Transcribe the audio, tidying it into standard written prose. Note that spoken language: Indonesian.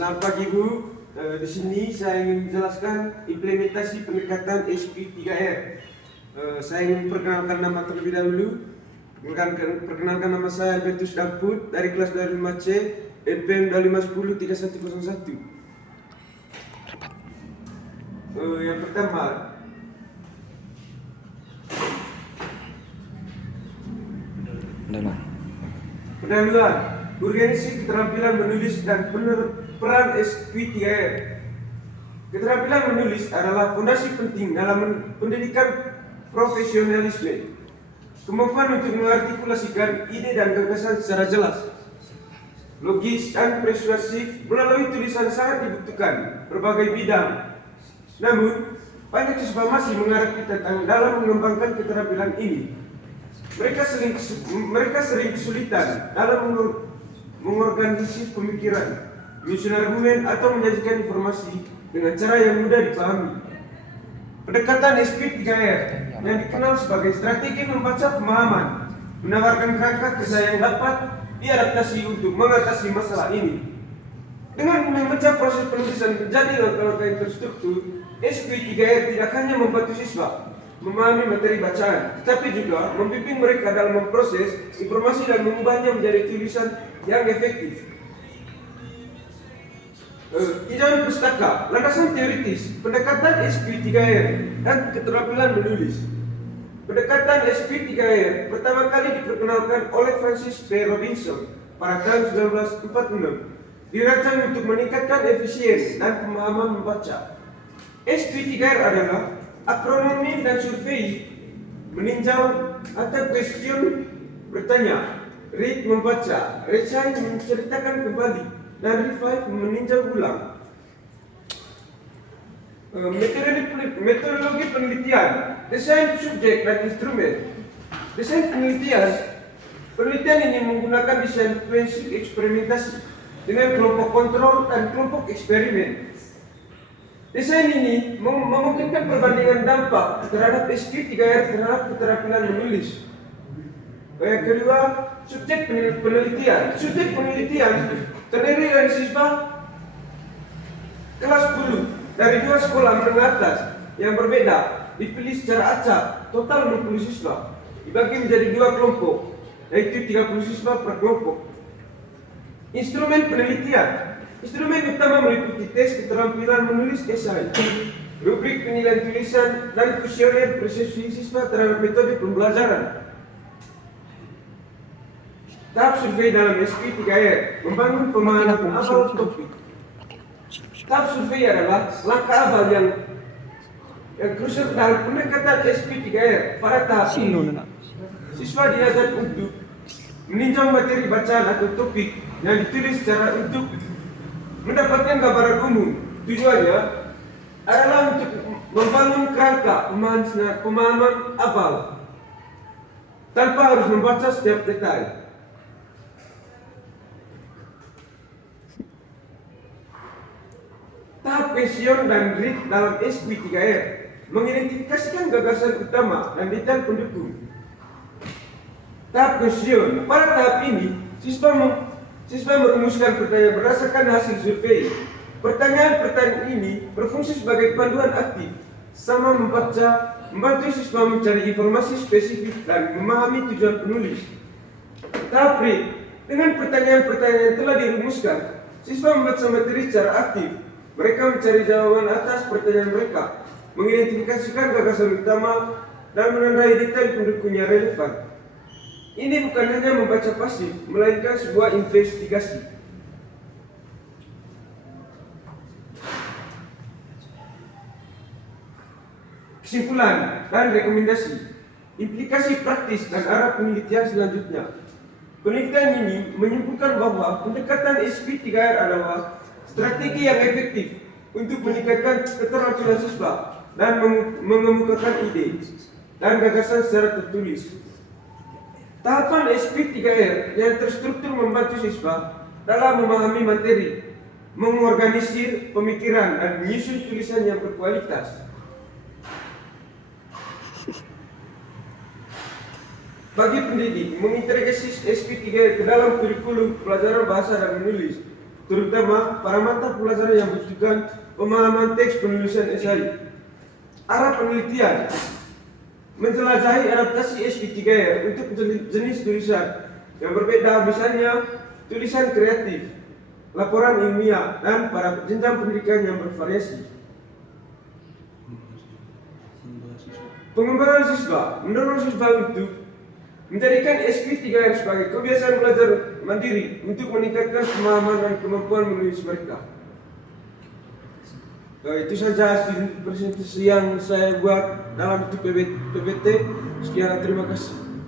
Selamat pagi Bu. Di sini saya ingin menjelaskan implementasi pendekatan SP3R. Saya ingin perkenalkan nama terlebih dahulu. Perkenalkan nama saya Albertus Damput dari kelas 25C NPM 25103101. Yang pertama, pendahuluan. Organisasi keterampilan menulis dan peran SP3R. Keterampilan menulis adalah fondasi penting dalam pendidikan profesionalisme. Kemampuan untuk mengartikulasikan ide dan gagasan secara jelas, logis dan persuasif melalui tulisan sangat dibutuhkan berbagai bidang. Namun, banyak siswa masih menghadapi tantangan dalam mengembangkan keterampilan ini. Mereka sering kesulitan dalam mengorganisasi pemikiran, menyusun argumen atau menyajikan informasi dengan cara yang mudah dipahami. Pendekatan SP3R yang dikenal sebagai strategi membaca pemahaman menawarkan kerangka kerja yang dapat diadaptasi untuk mengatasi masalah ini. Dengan memecah proses penulisan menjadi langkah-langkah yang terstruktur, SP3R tidak hanya membantu siswa memahami materi bacaan, tetapi juga membimbing mereka dalam memproses informasi dan mengubahnya menjadi tulisan yang efektif. Tinjauan pustaka, landasan teoritis, pendekatan SP3R dan keterampilan menulis. Pendekatan SP3R pertama kali diperkenalkan oleh Francis P. Robinson pada tahun 1946, dirancang untuk meningkatkan efisiensi dan pemahaman membaca. SP3R adalah akronim dan survei meninjau atau question bertanya, read membaca, recite menceritakan kembali, dan revive meninjau ulang. Metodologi penelitian, desain subjek dan instrumen. Desain penelitian ini menggunakan desain sequence eksperimentasi dengan kelompok kontrol dan kelompok eksperimen. Desain ini memungkinkan perbandingan dampak terhadap SP3R terhadap keterampilan menulis. Yang kedua, subjek penelitian. Subjek penelitian terdiri dari siswa kelas 10 dari 2 sekolah menengah atas yang berbeda, dipilih secara acak. Total 60 siswa dibagi menjadi 2 kelompok, yaitu 30 siswa per kelompok. Instrumen penelitian. Instrumen utama meliputi tes keterampilan menulis esai, rubrik penilaian tulisan, dan kuesioner persepsi siswa terhadap metode pembelajaran. Tahap survei dalam SP3R, membangun pemahaman awal topik. Tahap survei adalah langkah awal yang krusial dalam pendekatan SP3R. Pada tahap ini, siswa diajar untuk meninjau materi bacaan atau topik yang ditulis secara untuk mendapatkan gambaran umum. Tujuannya adalah untuk membangun kerangka pemahaman awal tanpa harus membaca setiap detail. Tahap question dan read dalam SP3R mengidentifikasikan gagasan utama dan detail pendukung. Tahap question. Pada tahap ini, siswa merumuskan pertanyaan berdasarkan hasil survei. Pertanyaan-pertanyaan ini berfungsi sebagai panduan aktif, sama membaca, membantu siswa mencari informasi spesifik dan memahami tujuan penulis. Tahap read. Dengan pertanyaan-pertanyaan yang telah dirumuskan, siswa membaca materi secara aktif. Mereka mencari jawaban atas pertanyaan mereka, mengidentifikasikan gagasan utama, dan menandai detail pendukungnya relevan. Ini bukan hanya membaca pasif, melainkan sebuah investigasi. Kesimpulan dan rekomendasi. Implikasi praktis dan arah penelitian selanjutnya. Penelitian ini menyimpulkan bahwa pendekatan SP3R adalah strategi yang efektif untuk meningkatkan keterampilan siswa dan mengemukakan ide dan gagasan secara tertulis. Tahapan SP3R yang terstruktur membantu siswa dalam memahami materi, mengorganisir pemikiran, dan menyusun tulisan yang berkualitas. Bagi pendidik, mengintegrasi SP3R ke dalam kurikulum pelajaran bahasa dan menulis terutama para mata pelajaran yang membutuhkan pemahaman teks penulisan esai. Arah penelitian menjelajahi adaptasi SP3R untuk jenis tulisan yang berbeda, misalnya tulisan kreatif, laporan ilmiah, dan pada jenjang pendidikan yang bervariasi. Pengembangan siswa mendorong siswa untuk menjadikan SP3R sebagai kebiasaan belajar mandiri untuk meningkatkan pemahaman dan kemampuan menulis mereka. Itu saja hasil presentasi yang saya buat dalam PPT. Sekian, terima kasih.